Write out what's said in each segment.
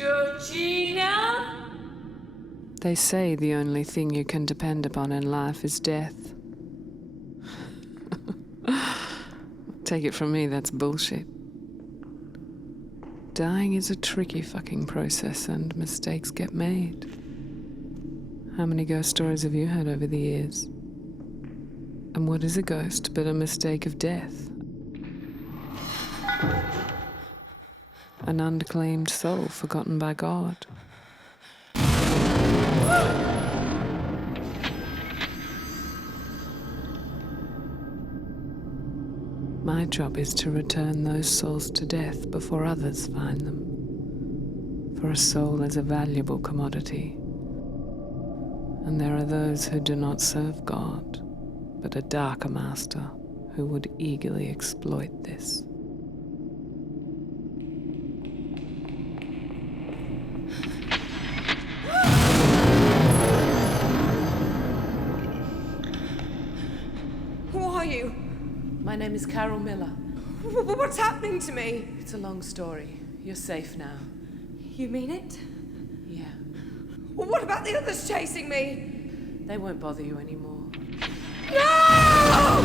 Georgina? They say the only thing you can depend upon in life is death. Take it from me, that's bullshit. Dying is a tricky fucking process and mistakes get made. How many ghost stories have you heard over the years? And what is a ghost but a mistake of death? An unclaimed soul forgotten by God. My job is to return those souls to death before others find them. For a soul is a valuable commodity. And there are those who do not serve God, but a darker master who would eagerly exploit this. Who are you? My name is Carol Miller. What's happening to me? It's a long story. You're safe now. You mean it? Yeah. Well, what about the others chasing me? They won't bother you anymore. No!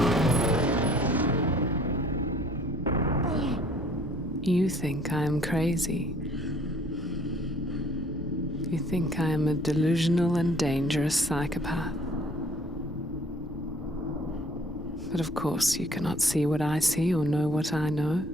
You think I am crazy. You think I am a delusional and dangerous psychopath. But of course you cannot see what I see or know what I know.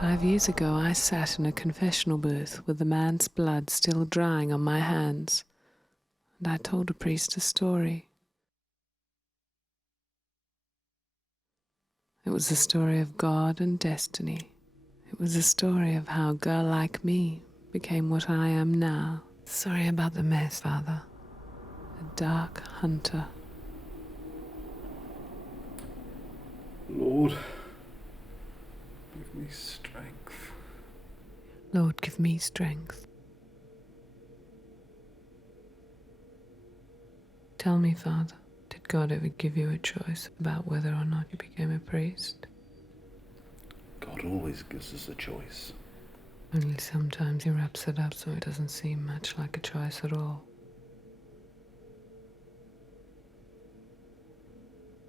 5 years ago, I sat in a confessional booth with the man's blood still drying on my hands, and I told a priest a story. It was a story of God and destiny. It was a story of how a girl like me became what I am now. Sorry about the mess, Father. A dark hunter. Lord, give me strength. Lord, give me strength. Tell me, Father, did God ever give you a choice about whether or not you became a priest? God always gives us a choice. Only sometimes he wraps it up so it doesn't seem much like a choice at all.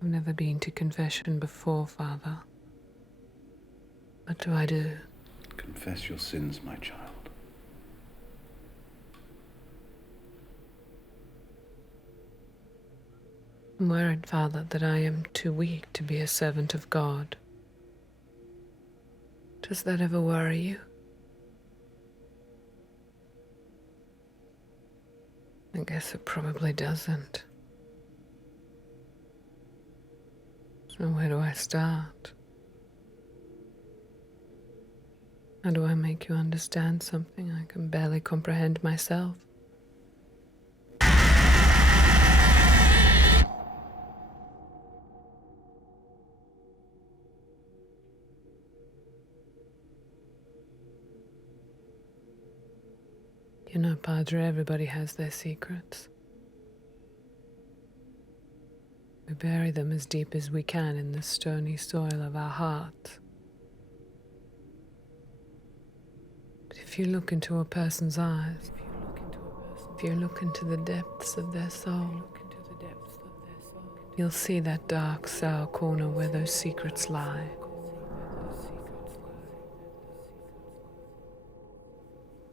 I've never been to confession before, Father. What do I do? Confess your sins, my child. I'm worried, Father, that I am too weak to be a servant of God. Does that ever worry you? I guess it probably doesn't. So where do I start? How do I make you understand something I can barely comprehend myself? You know, Padre, everybody has their secrets. We bury them as deep as we can in the stony soil of our hearts. But if you look into a person's eyes, if you look into the depths of their soul, you'll see that dark, sour corner where those secrets lie.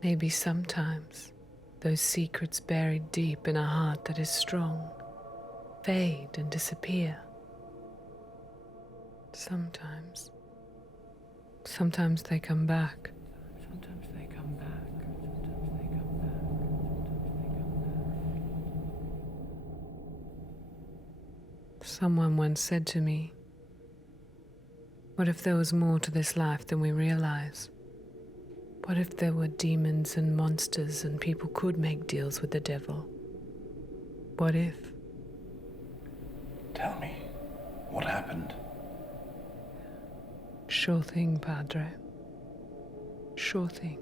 Maybe sometimes those secrets buried deep in a heart that is strong fade and disappear. Sometimes they come back. Someone once said to me, what if there was more to this life than we realize? What if there were demons and monsters and people could make deals with the devil? What if? Tell me, what happened? Sure thing, Padre. Sure thing.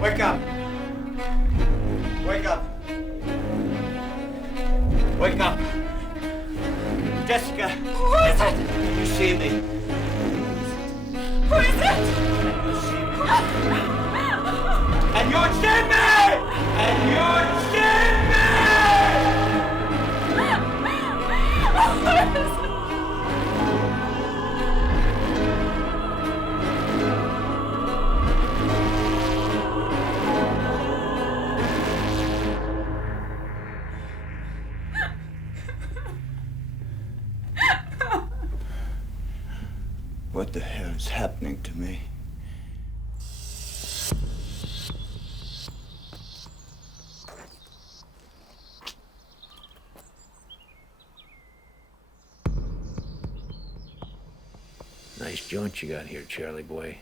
Wake up! Wake up! Wake up! Jessica! Who is it? You see me? Who is it? You see me? And you'd see me! And you'd see me! Who is it? What the hell is happening to me? Nice joint you got here, Charlie boy.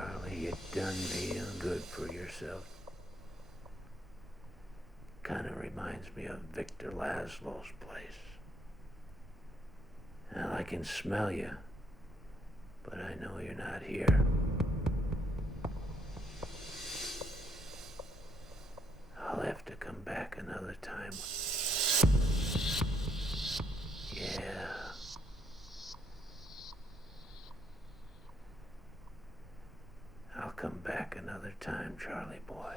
Charlie. You done real good for yourself. Kind of reminds me of Victor Laszlo's place. Well, I can smell you, but I know you're not here. I'll have to come back another time. Yeah. I'll come back another time, Charlie boy.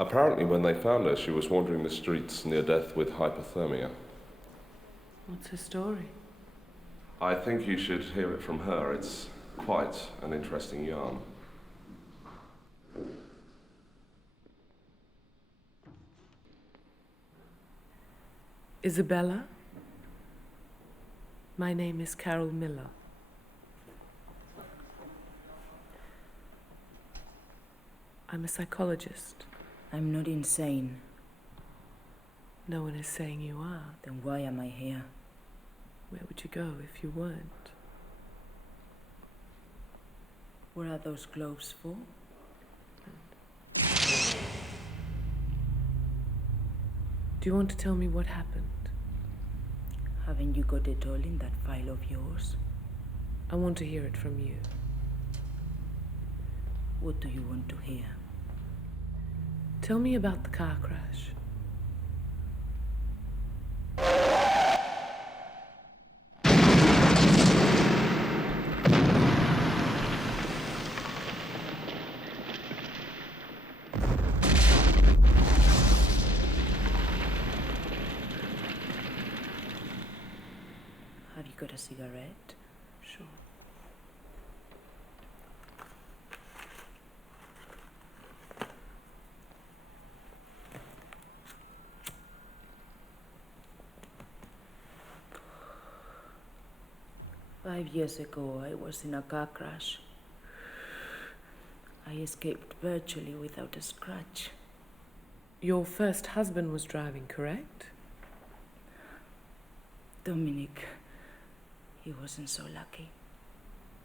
Apparently when they found her, she was wandering the streets near death with hypothermia. What's her story? I think you should hear it from her. It's quite an interesting yarn. Isabella? My name is Carol Miller. I'm a psychologist. I'm not insane. No one is saying you are. Then why am I here? Where would you go if you weren't? What are those gloves for? Do you want to tell me what happened? Haven't you got it all in that file of yours? I want to hear it from you. What do you want to hear? Tell me about the car crash. Have you got a cigarette? Sure. Five years ago, I was in a car crash. I escaped virtually without a scratch. Your first husband was driving, correct? Dominic, he wasn't so lucky.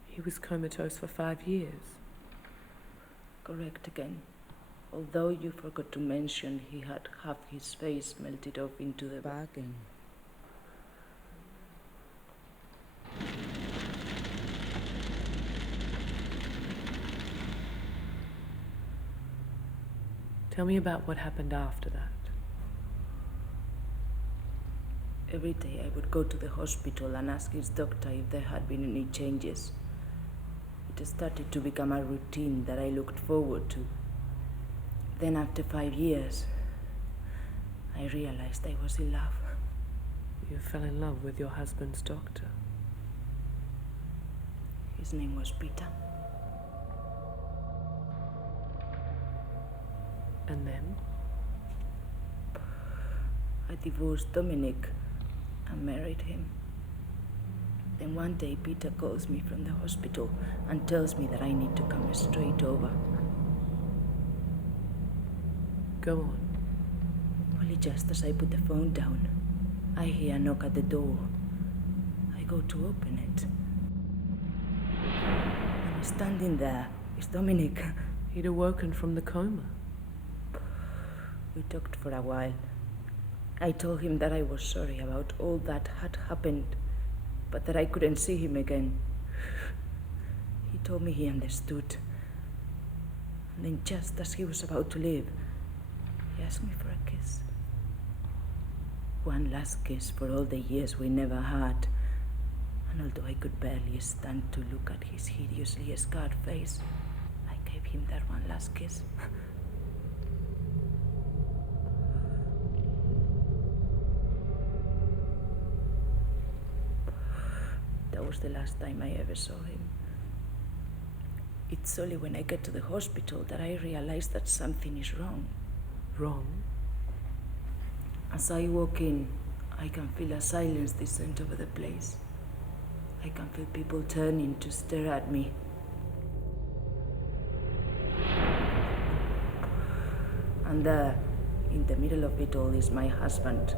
He was comatose for 5 years. Correct again. Although you forgot to mention he had half his face melted off into the bag and... Tell me about what happened after that. Every day I would go to the hospital and ask his doctor if there had been any changes. It started to become a routine that I looked forward to. Then after 5 years, I realized I was in love. You fell in love with your husband's doctor. His name was Peter. And then? I divorced Dominic and married him. Then one day Peter calls me from the hospital and tells me that I need to come straight over. Go on. Only just as I put the phone down, I hear a knock at the door. I go to open it. And standing there is Dominic. He'd awoken from the coma. We talked for a while. I told him that I was sorry about all that had happened, but that I couldn't see him again. He told me he understood. And then just as he was about to leave, he asked me for a kiss. One last kiss for all the years we never had. And although I could barely stand to look at his hideously scarred face, I gave him that one last kiss. That was the last time I ever saw him. It's only when I get to the hospital that I realize that something is wrong. Wrong? As I walk in, I can feel a silence descend over the place. I can feel people turning to stare at me. And there, in the middle of it all, is my husband.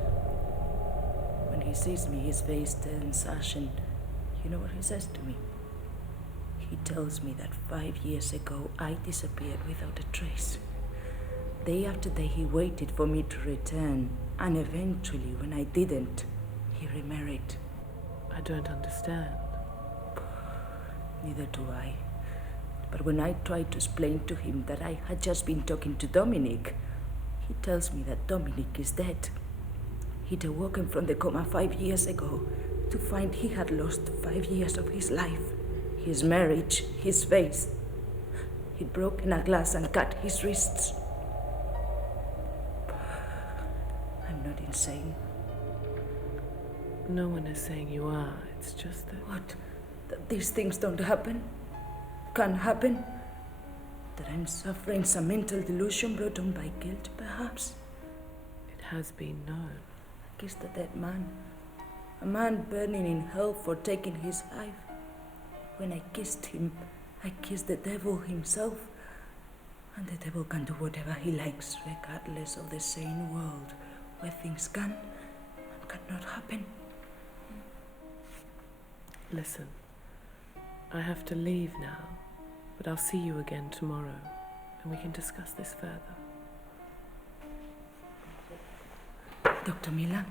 When he sees me, his face turns ashen. You know what he says to me? He tells me that 5 years ago, I disappeared without a trace. Day after day, he waited for me to return. And eventually, when I didn't, he remarried. I don't understand. Neither do I. But when I tried to explain to him that I had just been talking to Dominic, he tells me that Dominic is dead. He'd awoken from the coma 5 years ago to find he had lost 5 years of his life, his marriage, his face. He'd broken a glass and cut his wrists. I'm not insane. No one is saying you are. It's just that... What? That these things don't happen? Can't happen? That I'm suffering some mental delusion brought on by guilt, perhaps? It has been known. I kissed a dead man. A man burning in hell for taking his life. When I kissed him, I kissed the devil himself. And the devil can do whatever he likes, regardless of the sane world, where things can and cannot happen. Listen, I have to leave now, but I'll see you again tomorrow, and we can discuss this further. Dr. Miller,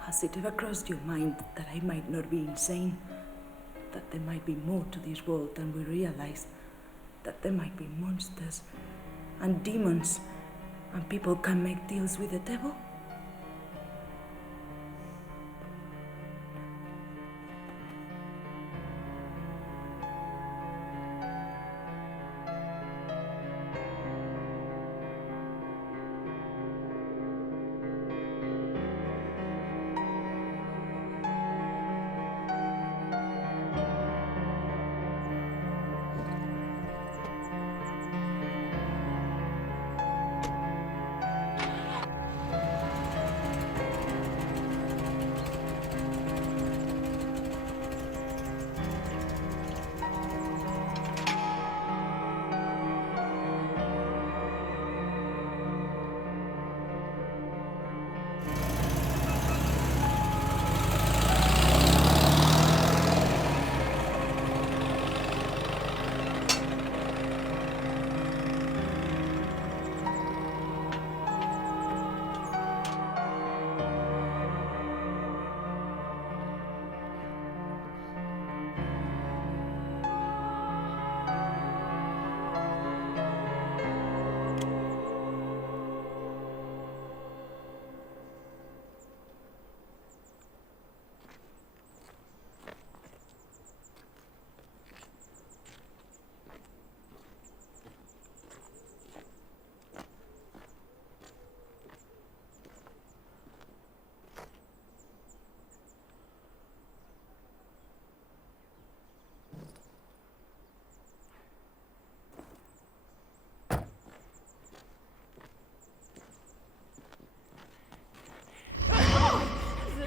has it ever crossed your mind that I might not be insane? That there might be more to this world than we realize? That there might be monsters and demons, and people can make deals with the devil?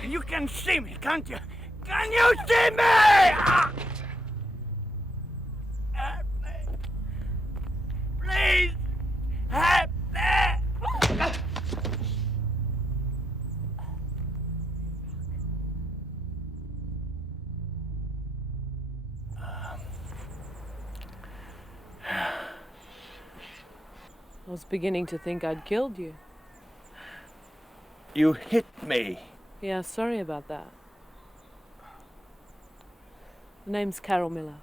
You can see me, can't you? Can you see me? Ah! Help me. Please, help me. I was beginning to think I'd killed you. You hit me. Yeah, sorry about that. The name's Carol Miller.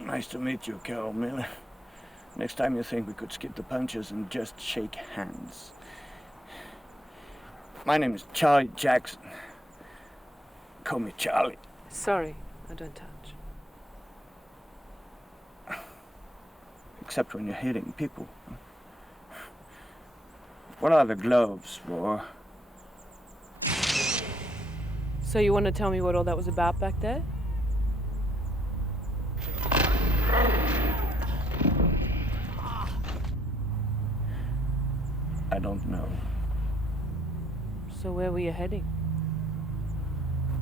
Nice to meet you, Carol Miller. Next time you think we could skip the punches and just shake hands. My name is Charlie Jackson. Call me Charlie. Sorry, I don't touch. Except when you're hitting people. What are the gloves for? So you want to tell me what all that was about back there? I don't know. So where were you heading?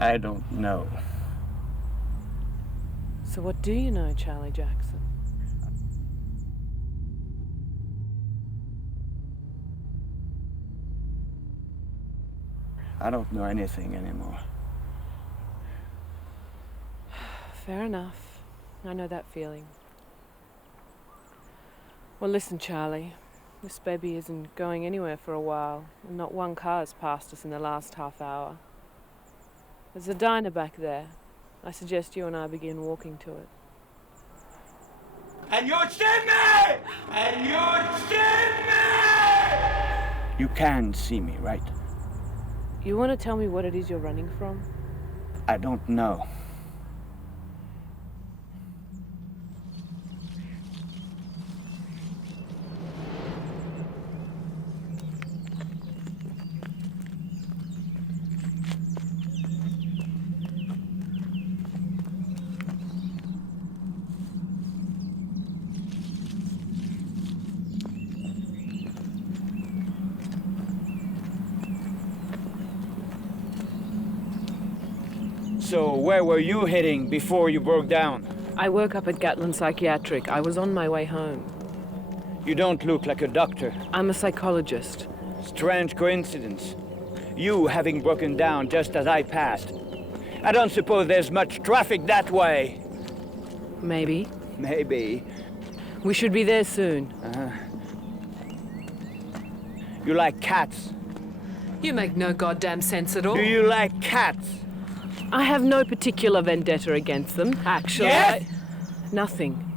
I don't know. So what do you know, Charlie Jackson? I don't know anything anymore. Fair enough. I know that feeling. Well, listen, Charlie. This baby isn't going anywhere for a while, and not one car has passed us in the last half hour. There's a diner back there. I suggest you and I begin walking to it. And you'd see me! And you'd see me! You can see me, right? You want to tell me what it is you're running from? I don't know. So where were you heading before you broke down? I woke up at Gatlin Psychiatric. I was on my way home. You don't look like a doctor. I'm a psychologist. Strange coincidence. You having broken down just as I passed. I don't suppose there's much traffic that way. Maybe. Maybe. We should be there soon. You like cats? You make no goddamn sense at all. Do you like cats? I have no particular vendetta against them, actually. Yes? Nothing.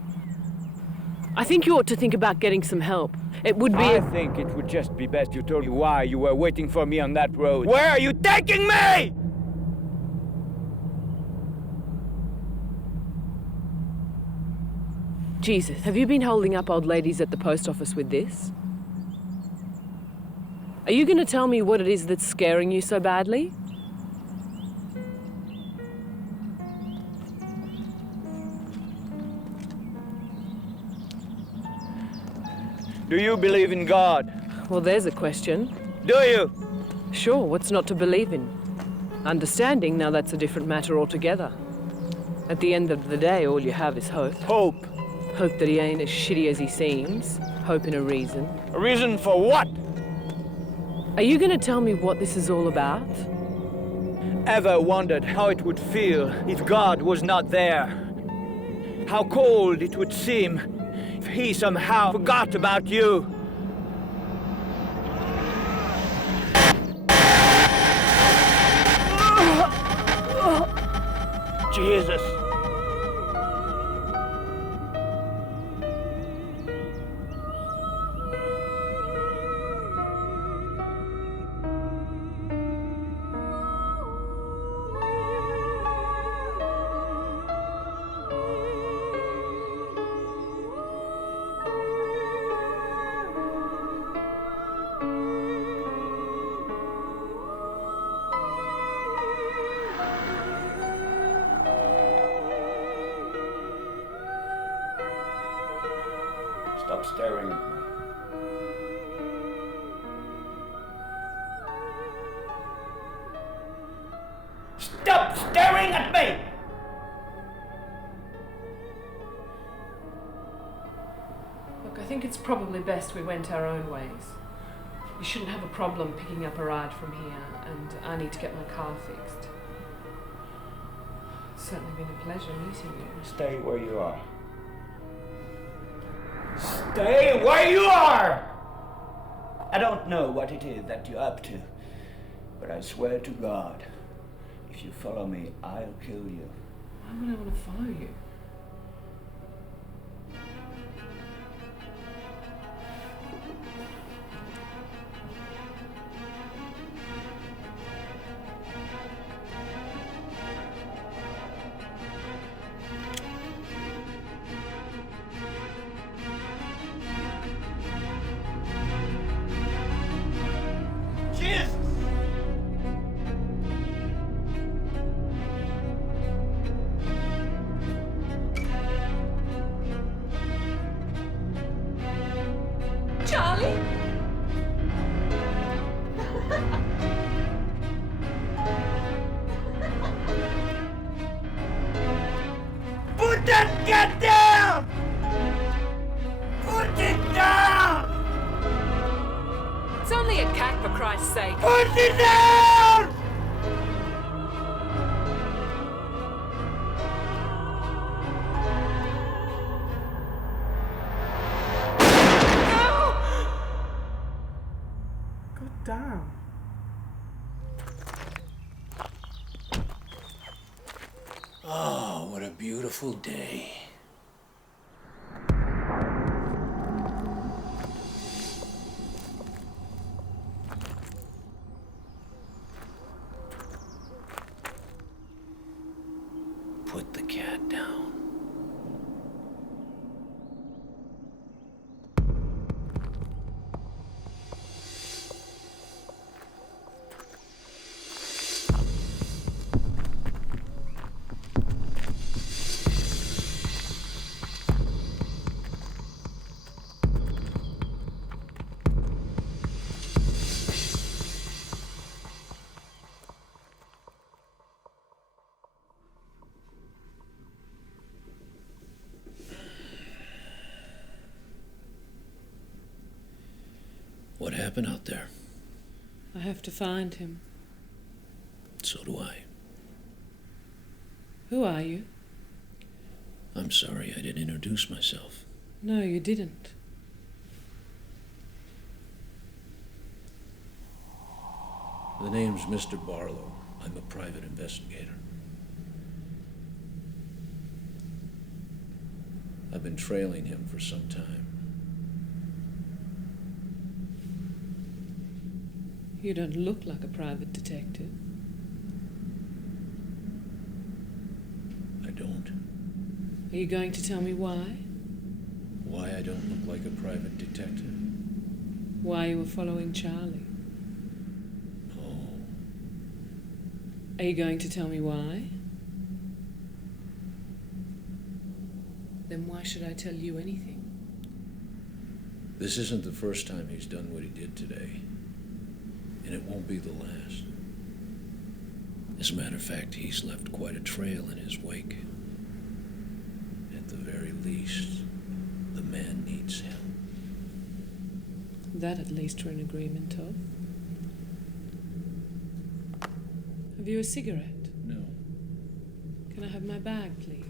I think you ought to think about getting some help. It would be... I think it would just be best you told me why you were waiting for me on that road. Where are you taking me? Jesus, have you been holding up old ladies at the post office with this? Are you going to tell me what it is that's scaring you so badly? Do you believe in God? Well, there's a question. Do you? Sure, what's not to believe in? Understanding, now that's a different matter altogether. At the end of the day, all you have is hope. Hope. Hope that he ain't as shitty as he seems. Hope in a reason. A reason for what? Are you going to tell me what this is all about? Ever wondered how it would feel if God was not there? How cold it would seem if he somehow forgot about you? Jesus. Stop staring at me. Stop staring at me! Look, I think it's probably best we went our own ways. You shouldn't have a problem picking up a ride from here, and I need to get my car fixed. It's certainly been a pleasure meeting you. Stay where you are. Stay where you are! I don't know what it is that you're up to, but I swear to God, if you follow me, I'll kill you. Why would I want to follow you? Charlie? Put that cat down! Put it down! It's only a cat, for Christ's sake. Put it down! Damn. Oh, what a beautiful day. Put the cat down. What happened out there? I have to find him. So do I. Who are you? I'm sorry I didn't introduce myself. No, you didn't. The name's Mr. Barlow. I'm a private investigator. I've been trailing him for some time. You don't look like a private detective. I don't. Are you going to tell me why? Why I don't look like a private detective? Why you were following Charlie? Oh, Are you going to tell me why? Then why should I tell you anything? this isn't the first time he's done what he did today. And it won't be the last. As a matter of fact, he's left quite a trail in his wake. At the very least, the man needs help. That at least we're in agreement of. Have you a cigarette? No. Can I have my bag, please?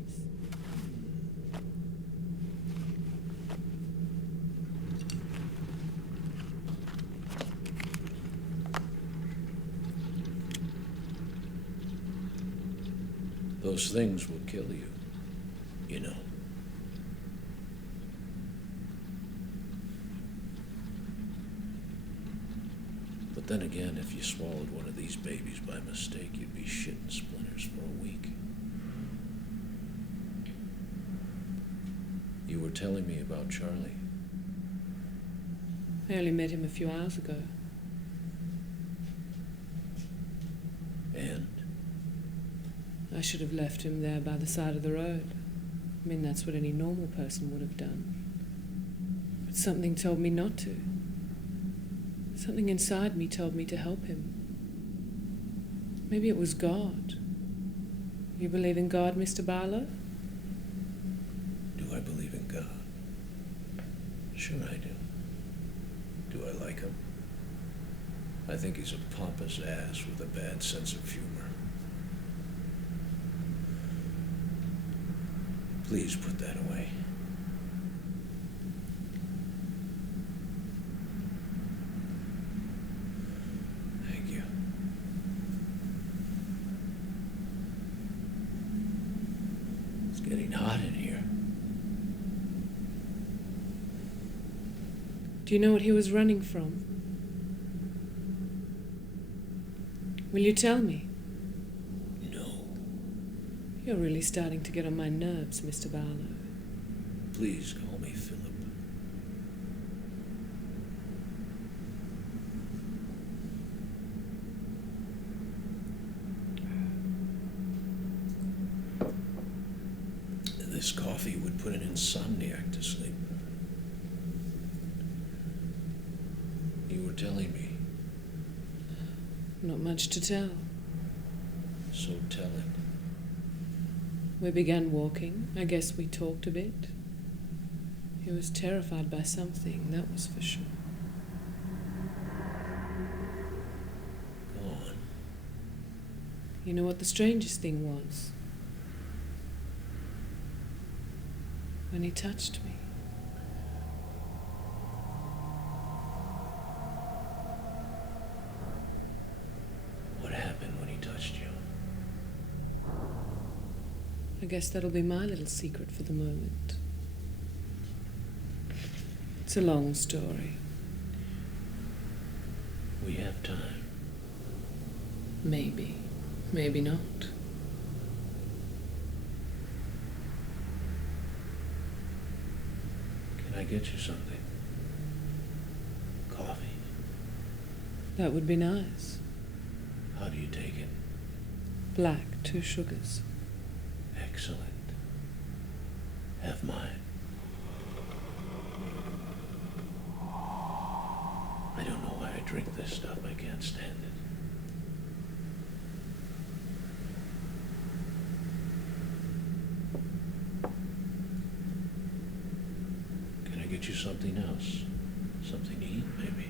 Those things will kill you, you know. But then again, if you swallowed one of these babies by mistake, you'd be shitting splinters for a week. You were telling me about Charlie. I only met him a few hours ago. And? I should have left him there by the side of the road. I mean, that's what any normal person would have done. But something told me not to. Something inside me told me to help him. Maybe it was God. You believe in God, Mr. Barlow? Do I believe in God? Sure I do. Do I like him? I think he's a pompous ass with a bad sense of humor. Please put that away. Thank you. It's getting hot in here. Do you know what he was running from? Will you tell me? You're really starting to get on my nerves, Mr. Barlow. Please call me Philip. This coffee would put an insomniac to sleep. You were telling me. Not much to tell. So tell it. We began walking. I guess we talked a bit. He was terrified by something, that was for sure. Go on. You know what the strangest thing was? When he touched me. What happened when he touched you? I guess that'll be my little secret for the moment. It's a long story. We have time. Maybe. Maybe not. Can I get you something? Coffee? That would be nice. How do you take it? Black, 2 sugars. Excellent. Have mine. I don't know why I drink this stuff. I can't stand it. Can I get you something else? Something to eat, maybe?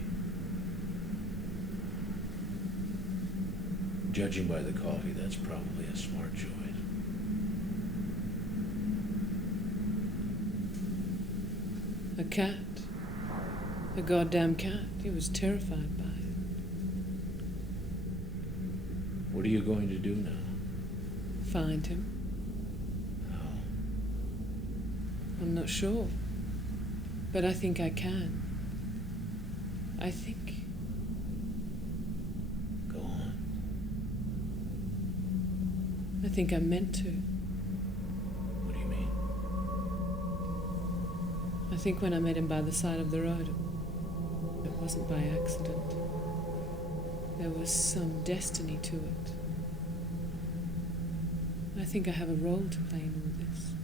Judging by the coffee, that's probably a smart choice. A cat. A goddamn cat. He was terrified by it. What are you going to do now? Find him. How? I'm not sure. But I think I can. I think. Go on. I think I'm meant to. What do you mean? I think when I met him by the side of the road, it wasn't by accident. There was some destiny to it. I think I have a role to play in all this.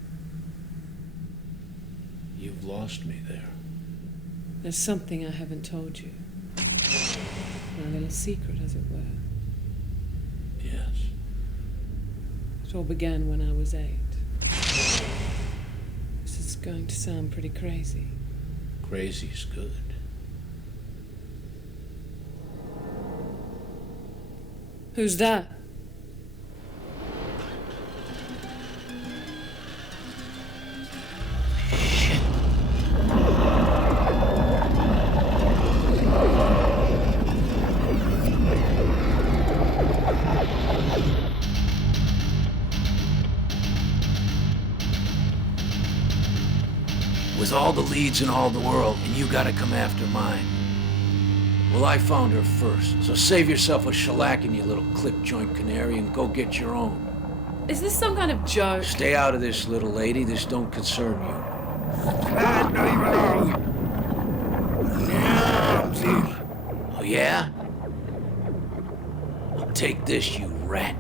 You've lost me there. There's something I haven't told you. A little secret, as it were. Yes. It all began when I was 8. This is going to sound pretty crazy. Crazy's good. Who's that? With all the leads in all the world, and you gotta come after mine. Well, I found her first, so save yourself a shellacking, you little clip joint canary, and go get your own. Is this some kind of joke? Stay out of this, little lady. This don't concern you. Oh, yeah? Well, take this, you rat.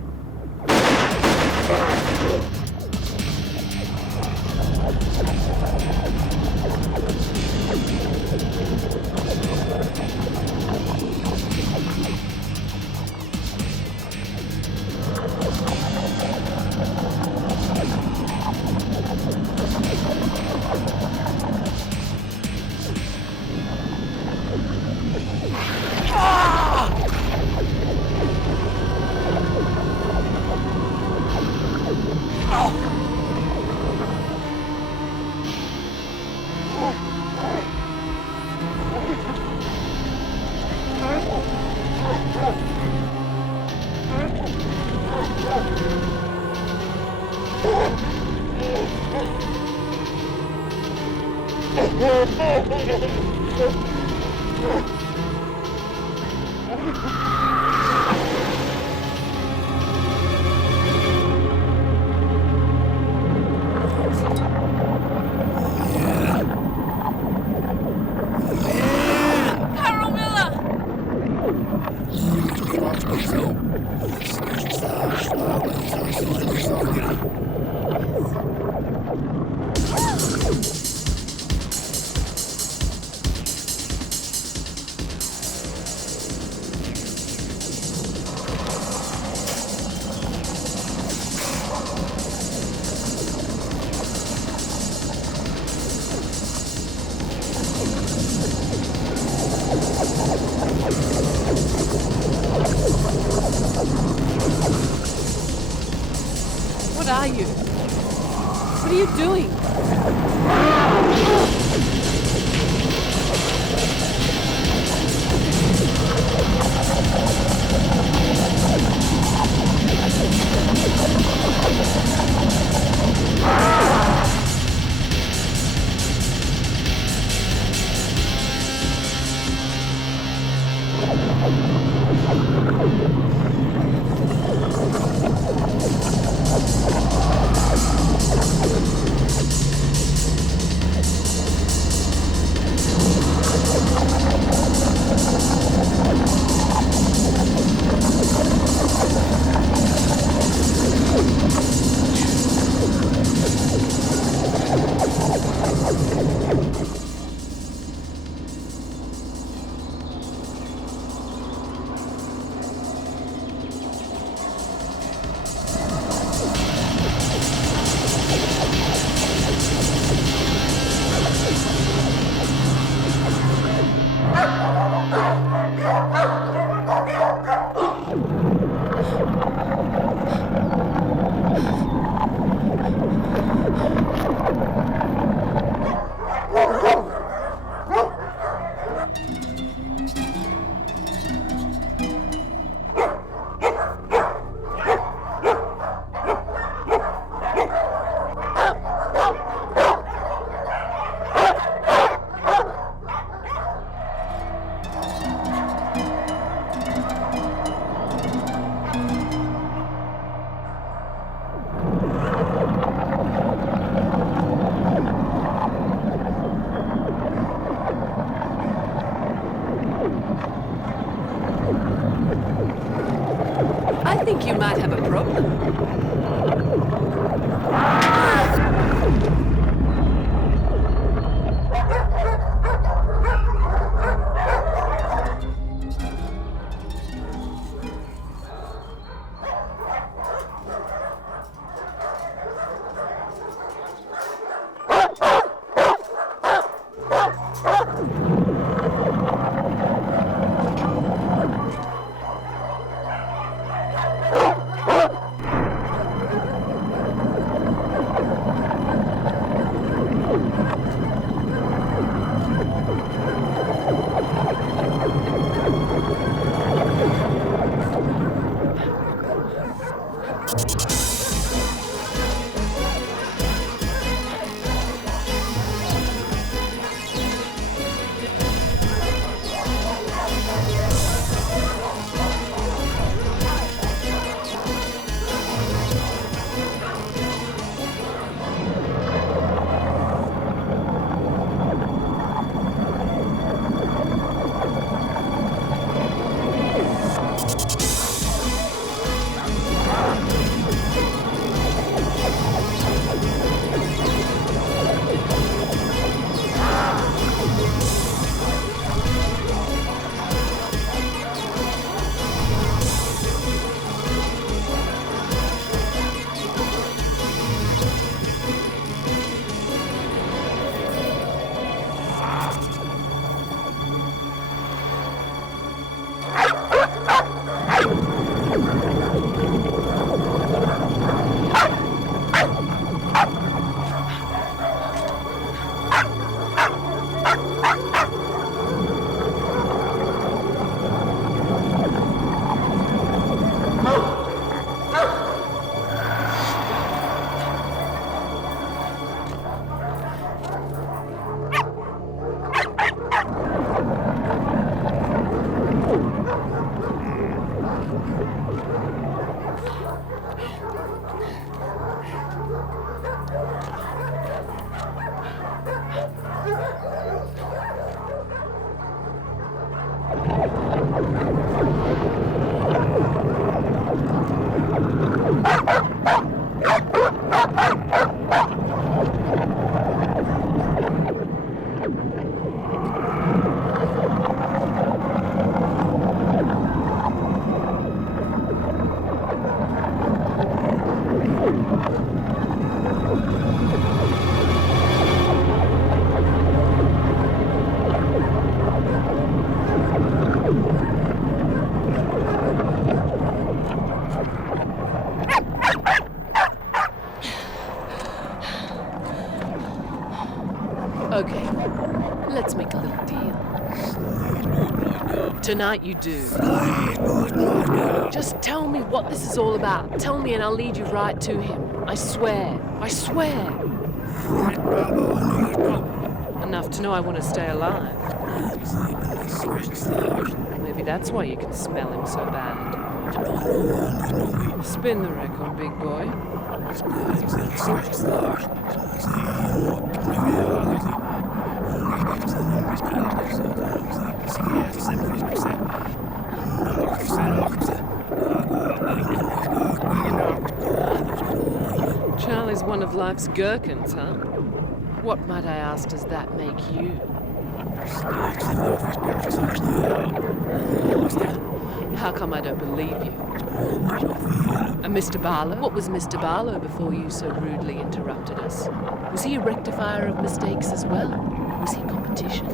What are you? What are you doing? think you might have a problem. Okay, let's make a little deal. Tonight you do. Just tell me what this is all about. Tell me and I'll lead you right to him. I swear. I swear. Enough to know I want to stay alive. Maybe that's why you can smell him so bad. Spin the record, big boy. Charlie's one of life's gherkins, huh? What, might I ask, does that make you? How come I don't believe you? And Mr. Barlow? What was Mr. Barlow before you so rudely interrupted us? Was he a rectifier of mistakes as well? Was he competition?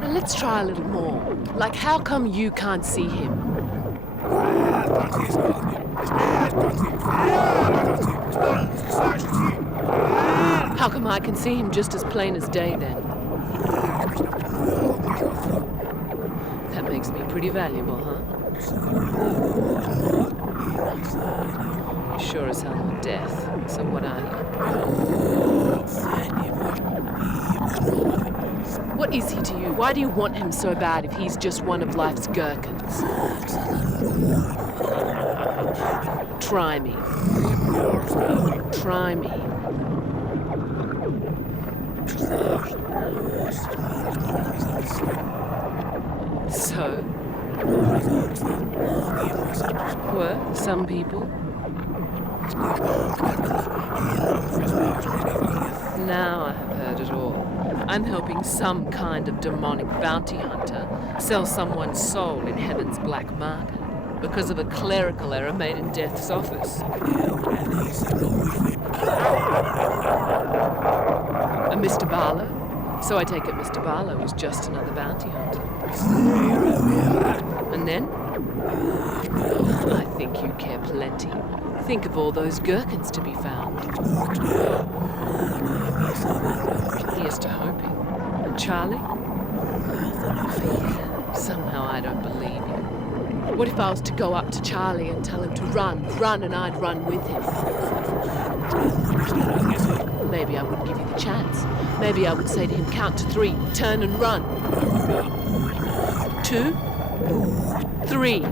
Now let's try a little more. Like, how come you can't see him? How come I can see him just as plain as day then? That makes me pretty valuable, huh? Sure as hell not death. So what are you? What is he to you? Why do you want him so bad if he's just one of life's gherkins? Try me. Try me. So? some people. Now I have heard it all. I'm helping some kind of demonic bounty hunter sell someone's soul in heaven's black market because of a clerical error made in Death's office. A Mr. Barlow? So I take it Mr. Barlow was just another bounty hunter. And then? I think you care plenty. Think of all those gherkins to be found. Here's to hoping. And Charlie? Somehow I don't believe you. What if I was to go up to Charlie and tell him to run, and I'd run with him? Maybe I wouldn't give you the chance. Maybe I would say to him, count to 3, turn and run. 2, 3.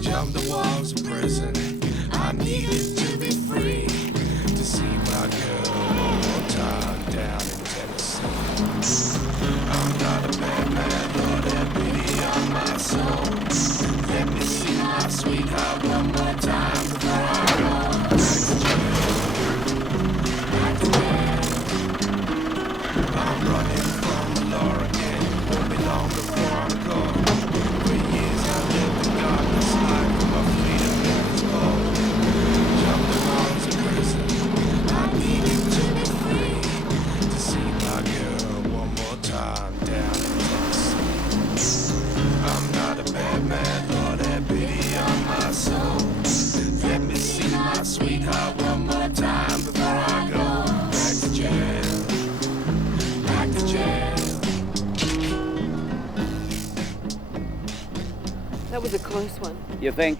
Jump the walls of prison. I needed to be free to see my girl one more time down in Tennessee. I'm not a bad man, Lord, have pity on my soul. Let me see my sweetheart one more time before I go back to jail. I'm running from the law again. Won't be long before I'm gone. For years I lived in darkness, life for my freedom in this ball. Jump the walls of prison. I needed to be free to see my girl one more time down in Tennessee. I'm not a bad man, Lord, have pity on my soul. Let me see my sweetheart one more time before I go back to jail. Back to jail. That was a close one. You think?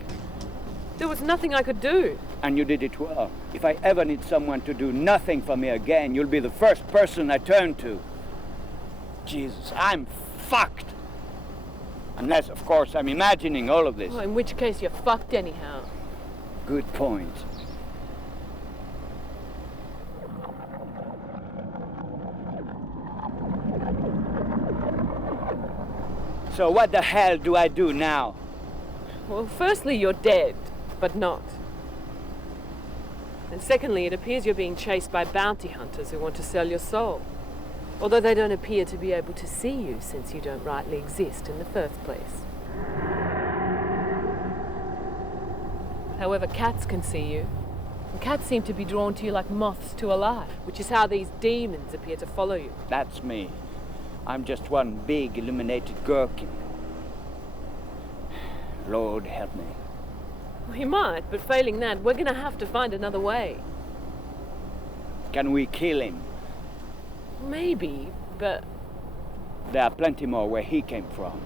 There was nothing I could do. And you did it well. If I ever need someone to do nothing for me again, you'll be the first person I turn to. Jesus, I'm fucked. Unless, of course, I'm imagining all of this. Oh, in which case you're fucked anyhow. Good point. So what the hell do I do now? Well, firstly, you're dead, but not. And secondly, it appears you're being chased by bounty hunters who want to sell your soul. Although they don't appear to be able to see you since you don't rightly exist in the first place. However, cats can see you. And cats seem to be drawn to you like moths to a light, which is how these demons appear to follow you. That's me. I'm just one big illuminated gherkin. Lord help me. We might, but failing that, we're gonna have to find another way. Can we kill him? Maybe, but There are plenty more where he came from.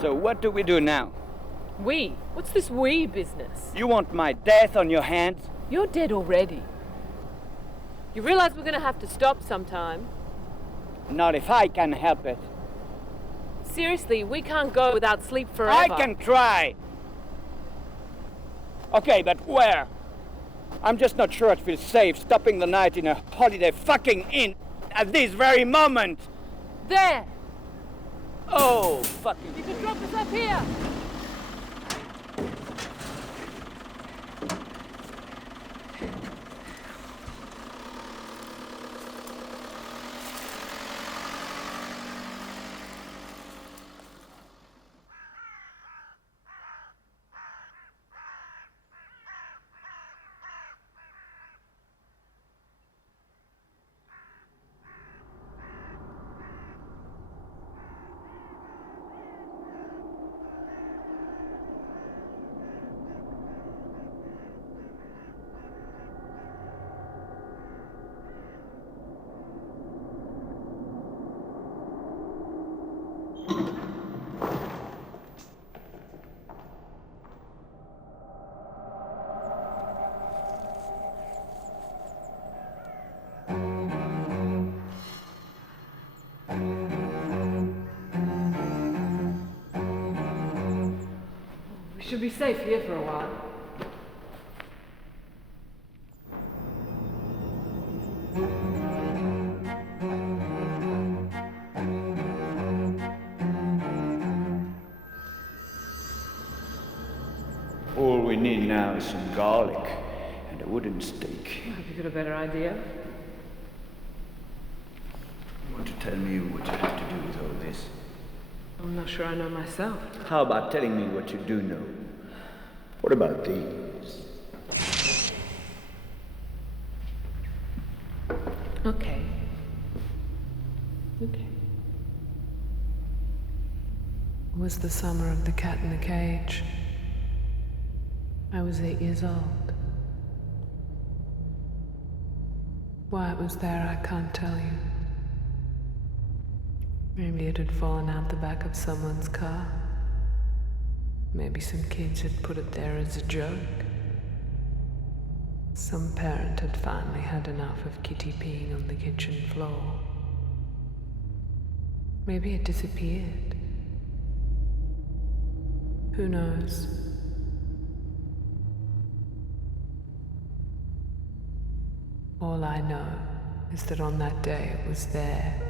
So what do we do now? we? What's this we business? You want my death on your hands? You're dead already. You realize we're gonna have to stop sometime? Not if I can help it. Seriously, we can't go without sleep forever. I can try. Okay, but where? I'm just not sure it feels safe stopping the night in a holiday fucking inn at this very moment. There! Oh, fucking... You can drop us up here! We should be safe here for a while. All we need now is some garlic and a wooden stake. Have you got a better idea? You want to tell me what you have to do with all this? I'm not sure I know myself. How about telling me what you do know? What about these? Okay. Okay. It was the summer of the cat in the cage. I was 8 years old. Why it was there, I can't tell you. Maybe it had fallen out the back of someone's car. Maybe some kids had put it there as a joke. Some parent had finally had enough of Kitty peeing on the kitchen floor. Maybe it disappeared. Who knows? All I know is that on that day it was there.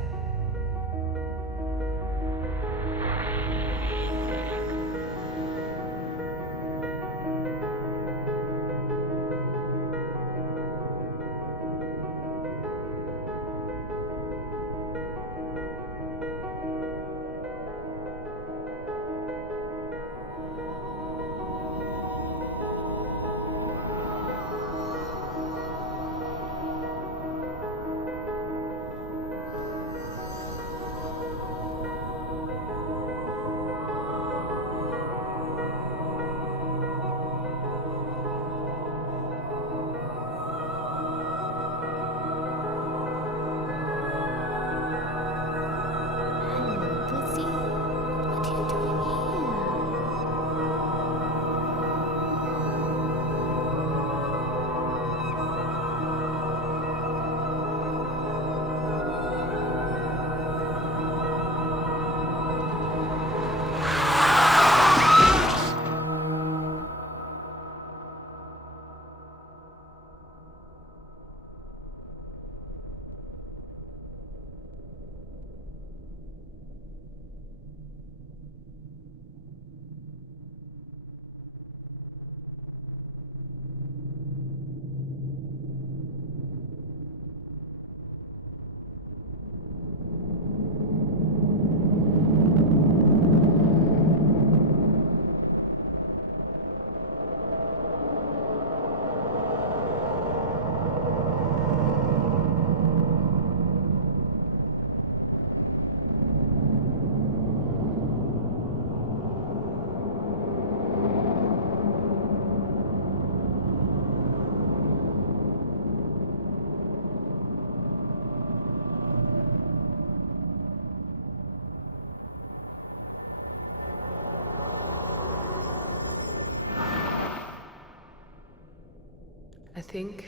I think,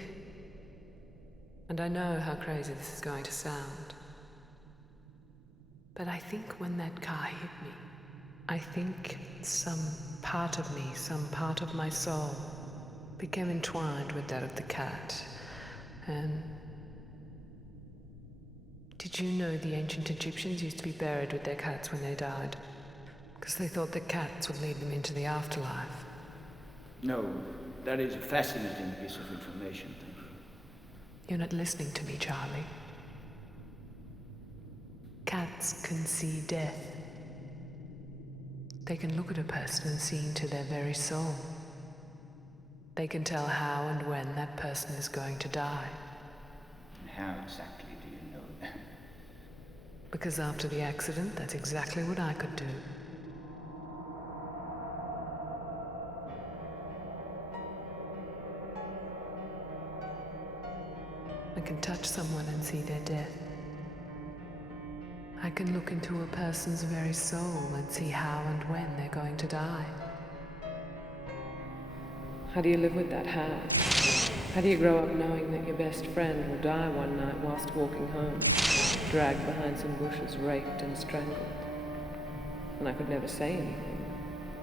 and I know how crazy this is going to sound, but I think when that car hit me, I think some part of me, some part of my soul, became entwined with that of the cat. And did you know the ancient Egyptians used to be buried with their cats when they died? Because they thought that cats would lead them into the afterlife. No, that is a fascinating piece of information, thank you. You're not listening to me, Charlie. Cats can see death. They can look at a person and see into their very soul. They can tell how and when that person is going to die. And how exactly do you know that? Because after the accident, that's exactly what I could do. I can touch someone and see their death. I can look into a person's very soul and see how and when they're going to die. How do you live with that how? How do you grow up knowing that your best friend will die one night whilst walking home, dragged behind some bushes, raped and strangled? And I could never say anything.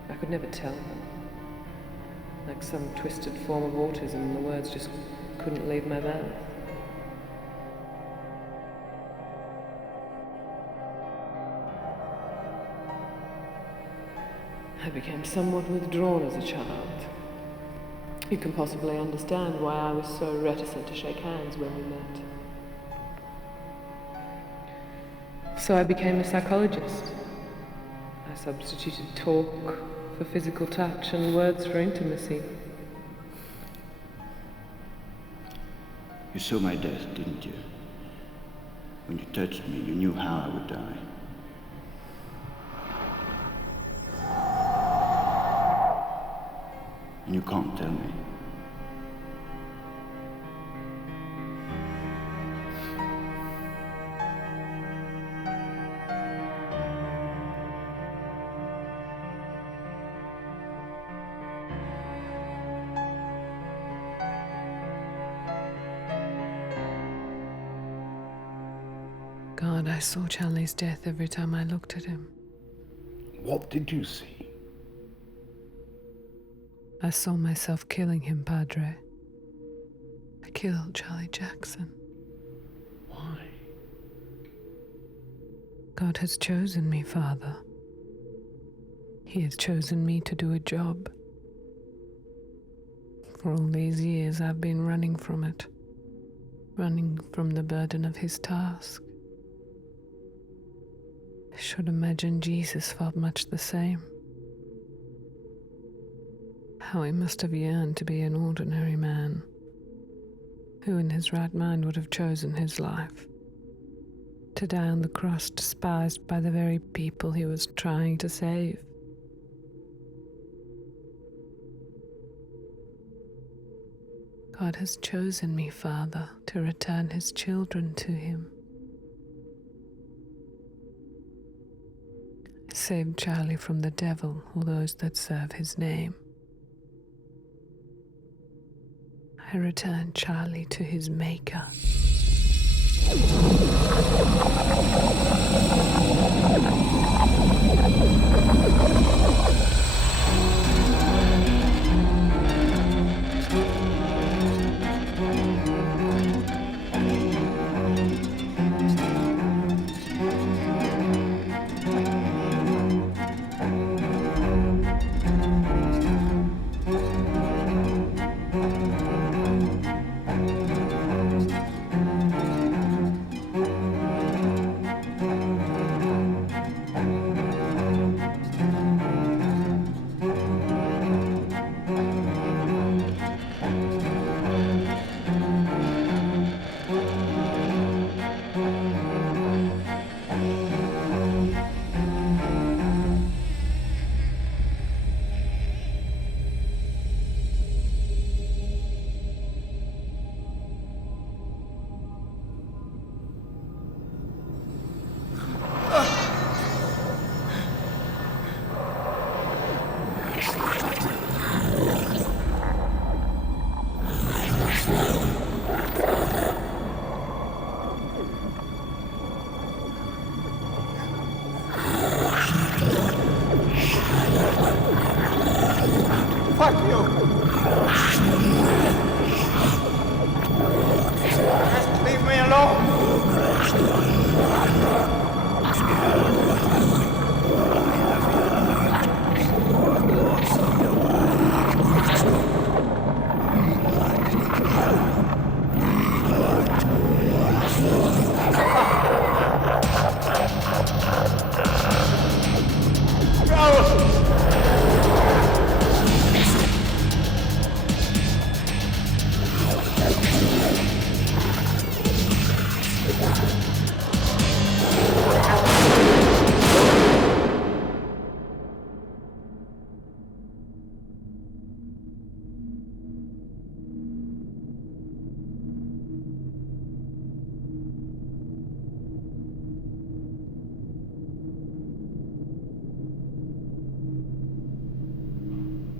I could never tell them. like some twisted form of autism, and the words just couldn't leave my mouth. I became somewhat withdrawn as a child. You can possibly understand why I was so reticent to shake hands when we met. So I became a psychologist. I substituted talk for physical touch and words for intimacy. You saw my death, didn't you? When you touched me, you knew how I would die. And you can't tell me. God, I saw Charlie's death every time I looked at him. What did you see? I saw myself killing him, Padre. I killed Charlie Jackson. Why? God has chosen me, Father. He has chosen me to do a job. For all these years I've been running from it, running from the burden of his task. I should imagine Jesus felt much the same. How he must have yearned to be an ordinary man, who in his right mind would have chosen his life, to die on the cross despised by the very people he was trying to save. God has chosen me, Father, to return his children to him. I saved Charlie from the devil or those that serve his name. I returned Charlie to his maker. Fuck you! Just leave me alone!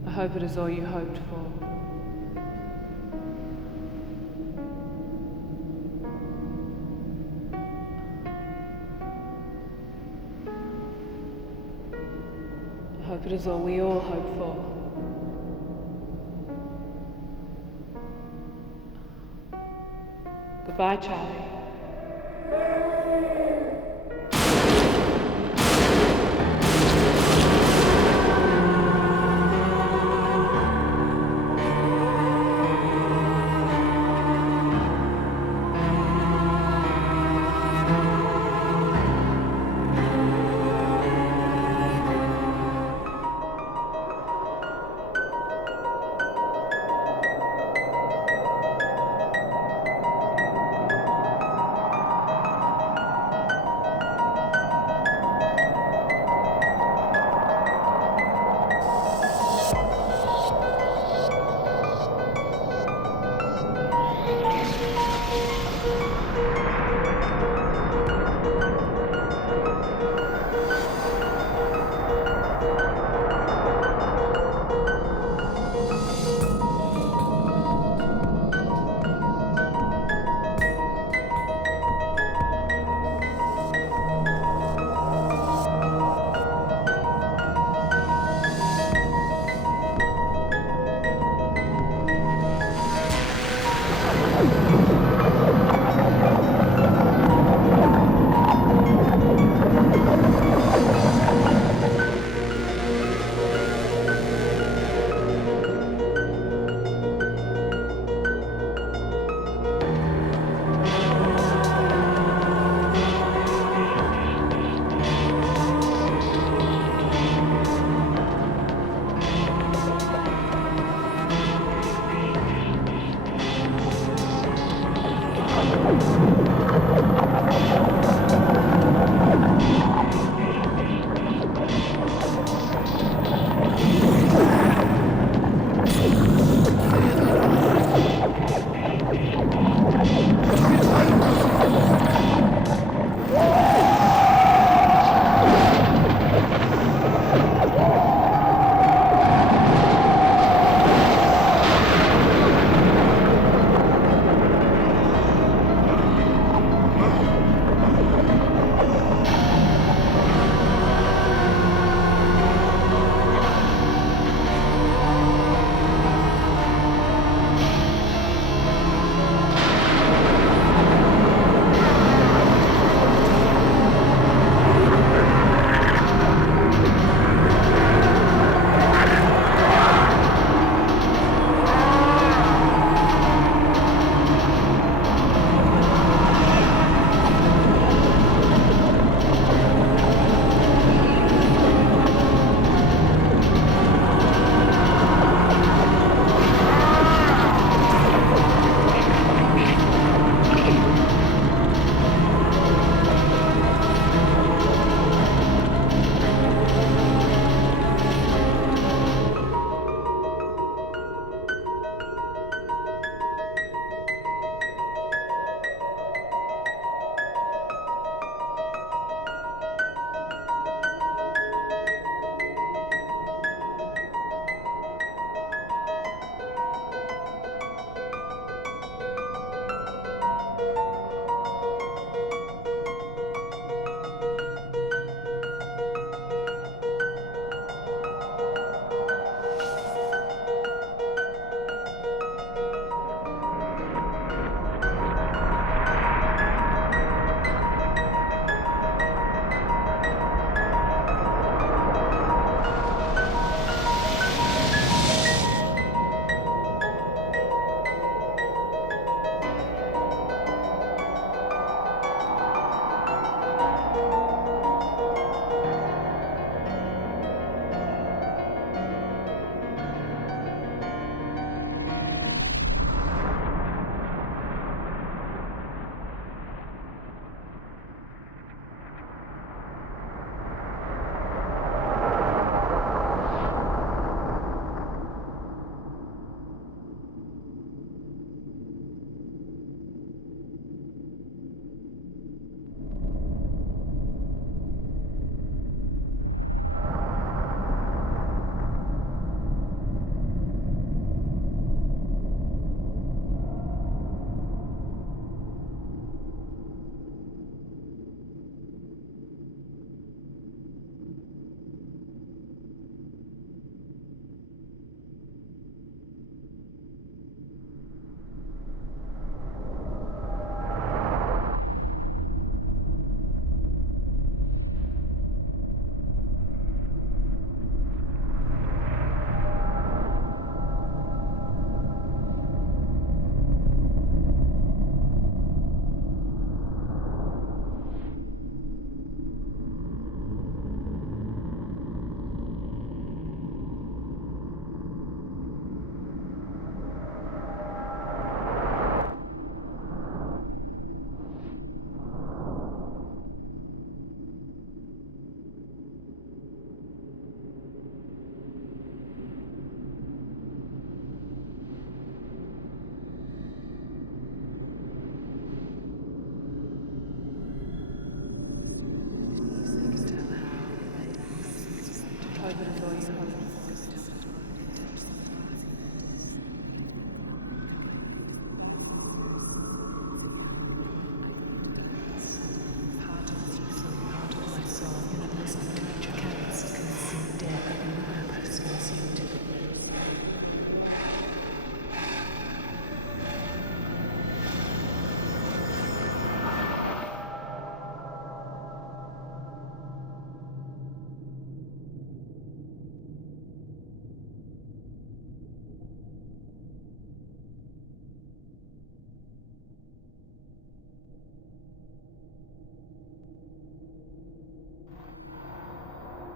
I hope it is all you hoped for. I hope it is all we all hope for. Bye, Charlie.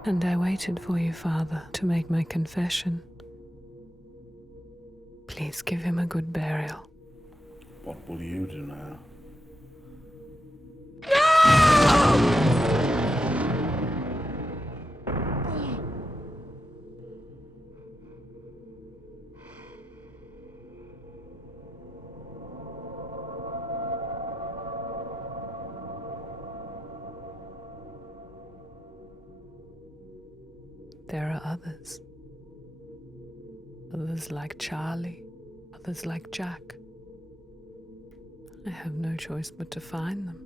And I waited for you, Father, to make my confession. Please give him a good burial. What will you do now? There are others. Others like Charlie, others like Jack. I have no choice but to find them.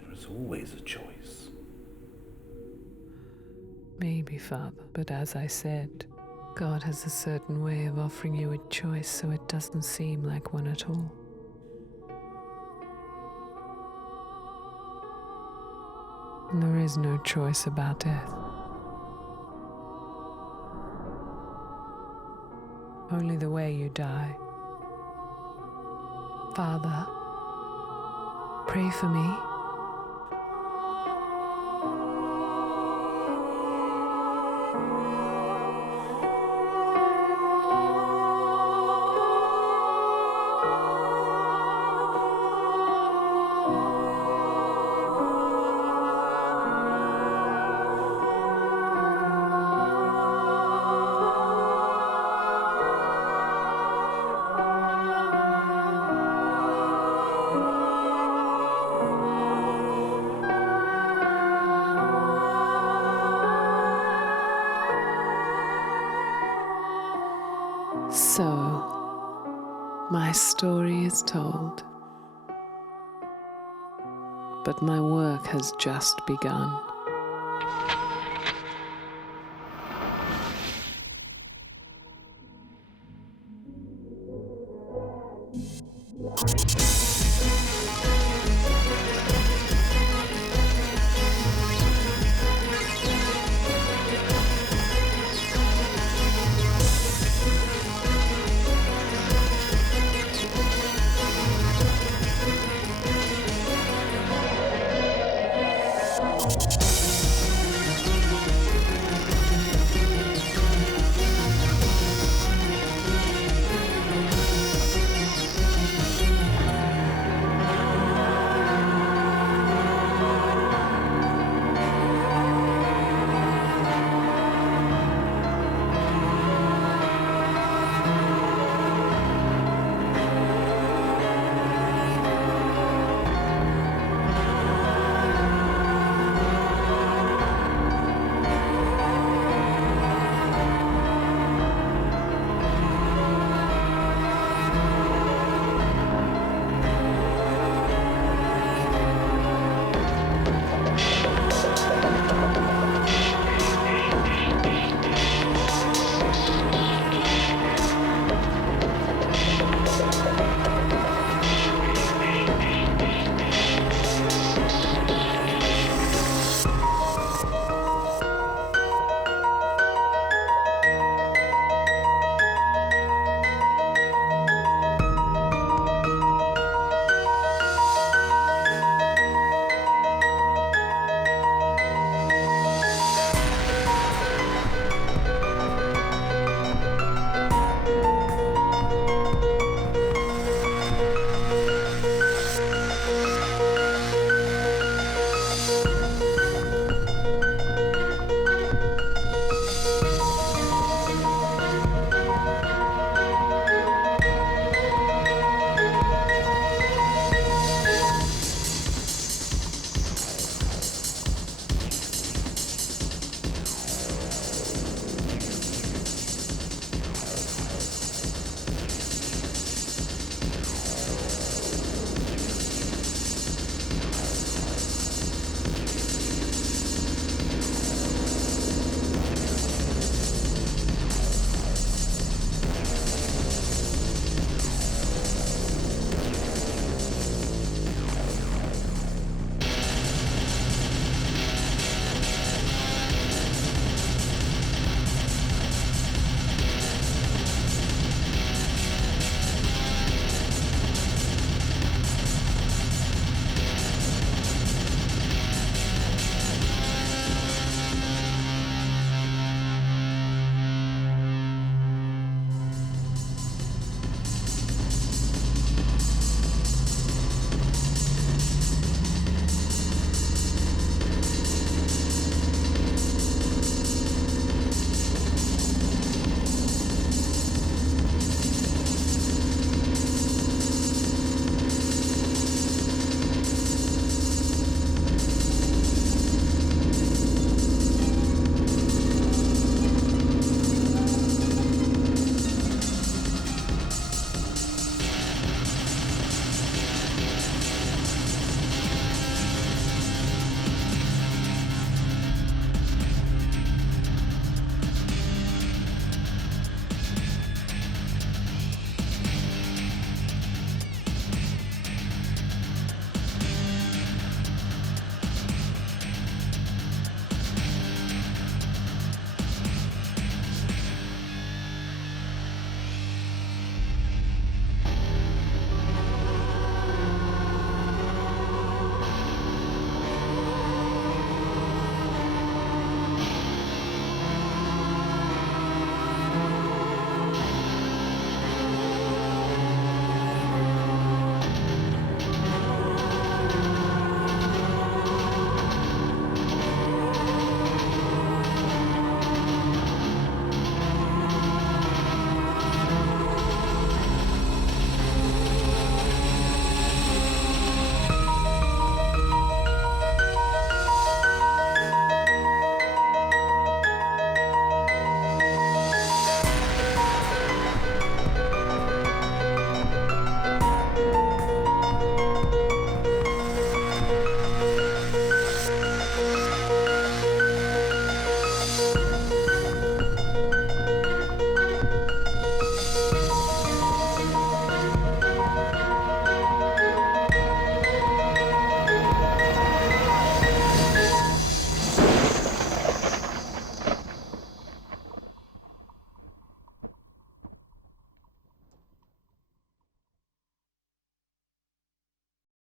There is always a choice. Maybe, Father, but as I said, God has a certain way of offering you a choice so it doesn't seem like one at all. And there is no choice about death. Only the way you die. Father, pray for me. So, my story is told, but my work has just begun.